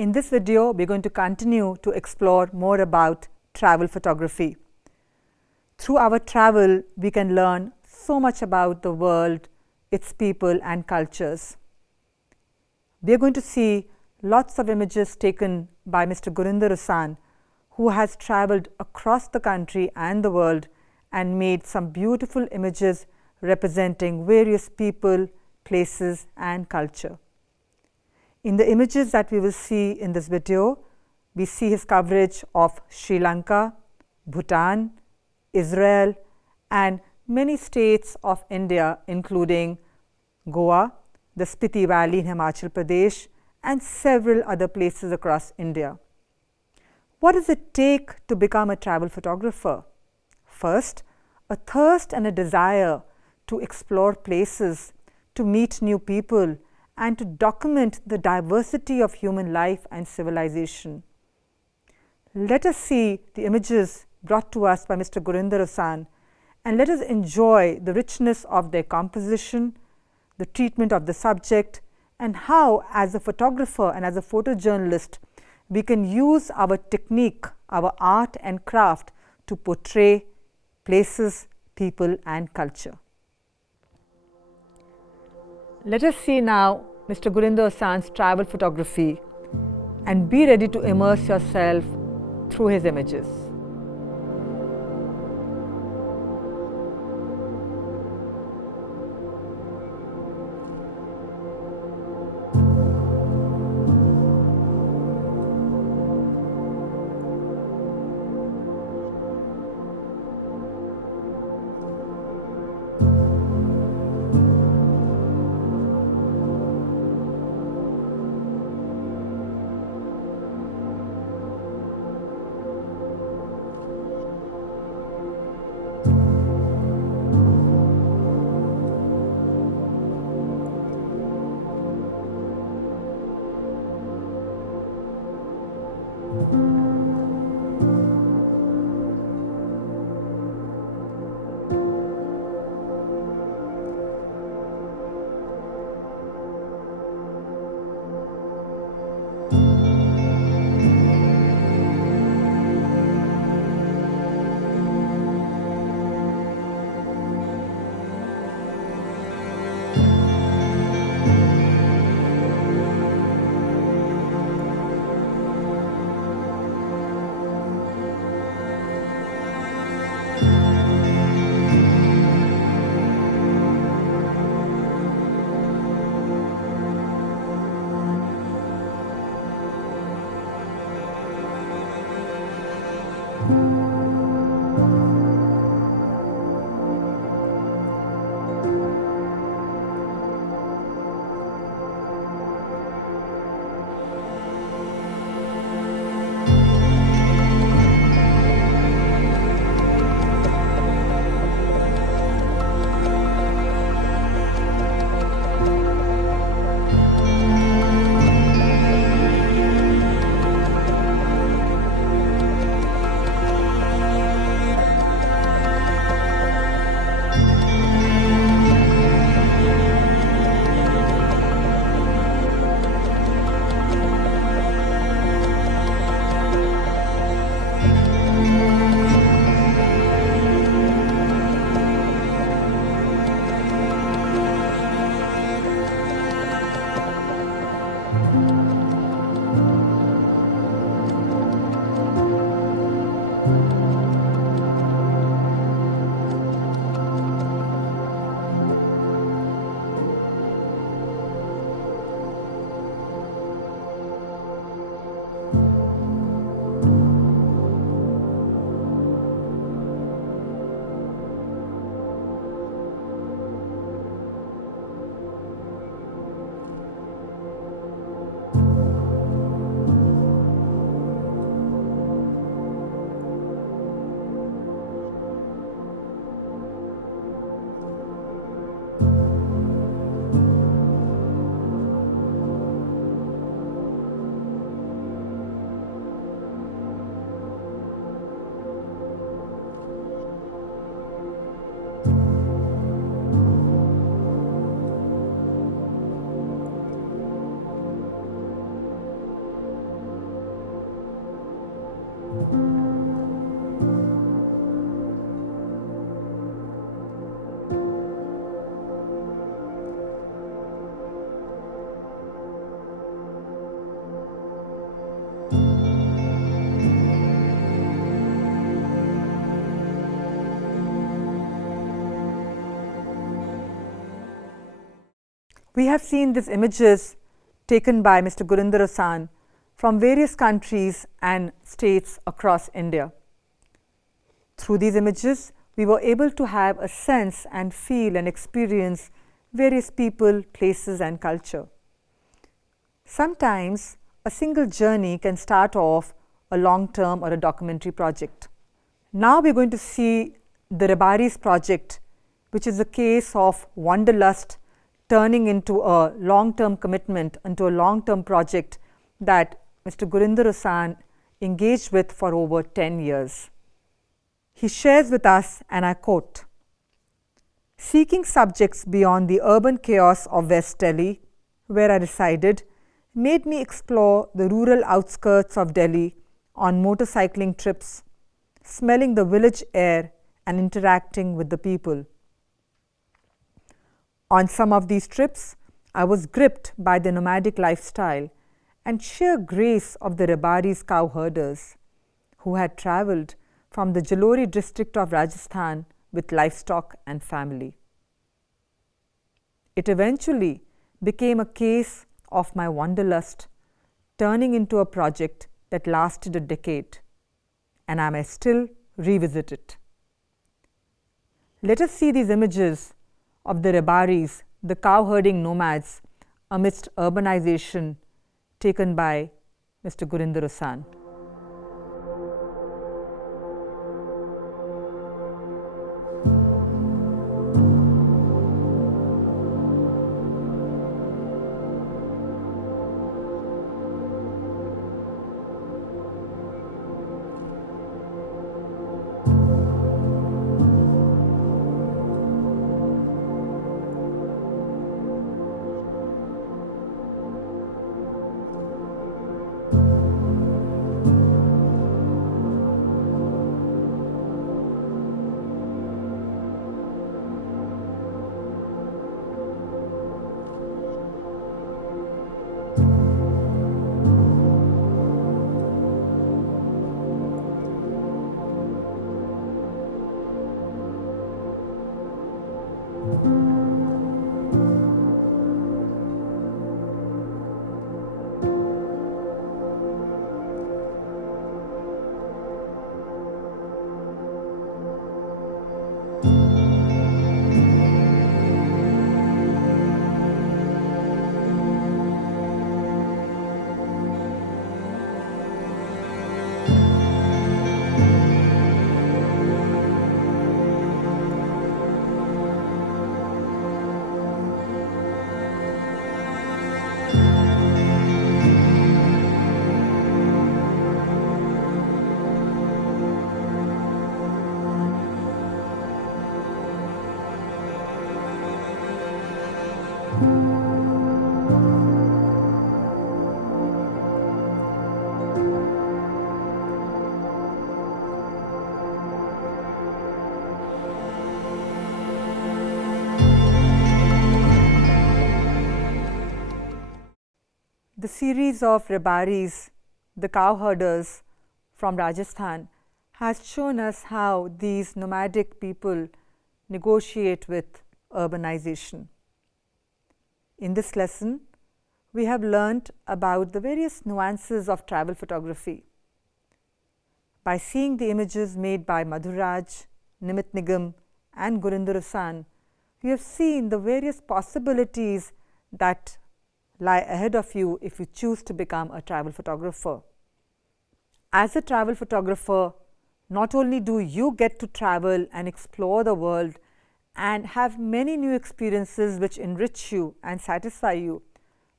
In this video, we're going to continue to explore more about travel photography. Through our travel, we can learn so much about the world, its people and cultures. We are going to see lots of images taken by Mr. Gurinder Usan, who has traveled across the country and the world and made some beautiful images representing various people, places and culture. In the images that we will see in this video, we see his coverage of Sri Lanka, Bhutan, Israel and many states of India, including Goa, the Spiti Valley in Himachal Pradesh and several other places across India. What does it take to become a travel photographer? First, a thirst and a desire to explore places, to meet new people and to document the diversity of human life and civilization. Let us see the images brought to us by Mr. Gurinder Usan and let us enjoy the richness of their composition, the treatment of the subject and how as a photographer and as a photojournalist we can use our technique, our art and craft to portray places, people and culture. Let us see now Mr. Gurinder Usan's travel photography and be ready to immerse yourself through his images. We have seen these images taken by Mr. Gurindara-san from various countries and states across India. Through these images, we were able to have a sense and feel and experience various people, places and culture. Sometimes a single journey can start off a long-term or a documentary project. Now we are going to see the Rabaris project, which is a case of wanderlust turning into a long-term commitment, into a long-term project that Mr. Gurindara-san engaged with for over 10 years. He shares with us, and I quote, "Seeking subjects beyond the urban chaos of West Delhi, where I resided, made me explore the rural outskirts of Delhi on motorcycling trips, smelling the village air and interacting with the people. On some of these trips, I was gripped by the nomadic lifestyle and sheer grace of the Rabaris cowherders, who had travelled from the Jalori district of Rajasthan with livestock and family. It eventually became a case of my wanderlust turning into a project that lasted a decade, and I may still revisit it." Let us see these images of the Rabaris, the cow-herding nomads amidst urbanization, taken by Mr. Gurindara-san. The series of Rabaris, the cowherders from Rajasthan, has shown us how these nomadic people negotiate with urbanization. In this lesson, we have learnt about the various nuances of travel photography. By seeing the images made by Madhuraj, Nimit Nigam and Gurindara-san, we have seen the various possibilities that lie ahead of you if you choose to become a travel photographer. As a travel photographer, not only do you get to travel and explore the world and have many new experiences which enrich you and satisfy you,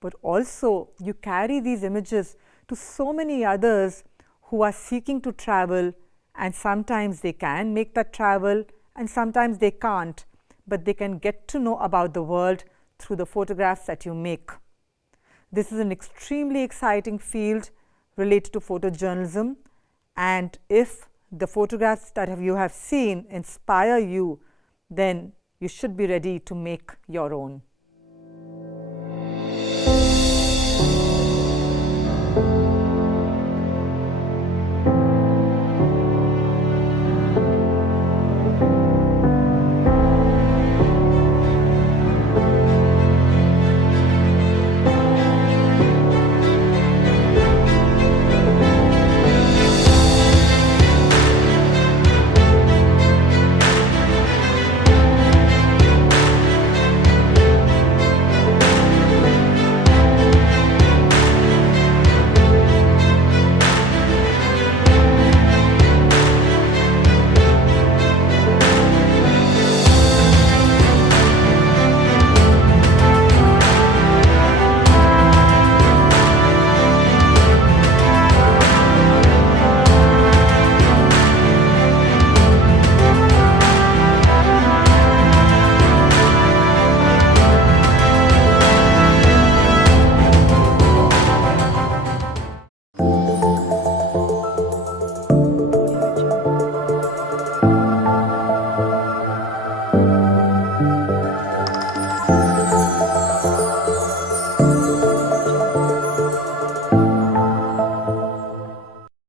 but also you carry these images to so many others who are seeking to travel, and sometimes they can make that travel and sometimes they can't, but they can get to know about the world through the photographs that you make. This is an extremely exciting field related to photojournalism, and if the photographs that you have seen inspire you, then you should be ready to make your own.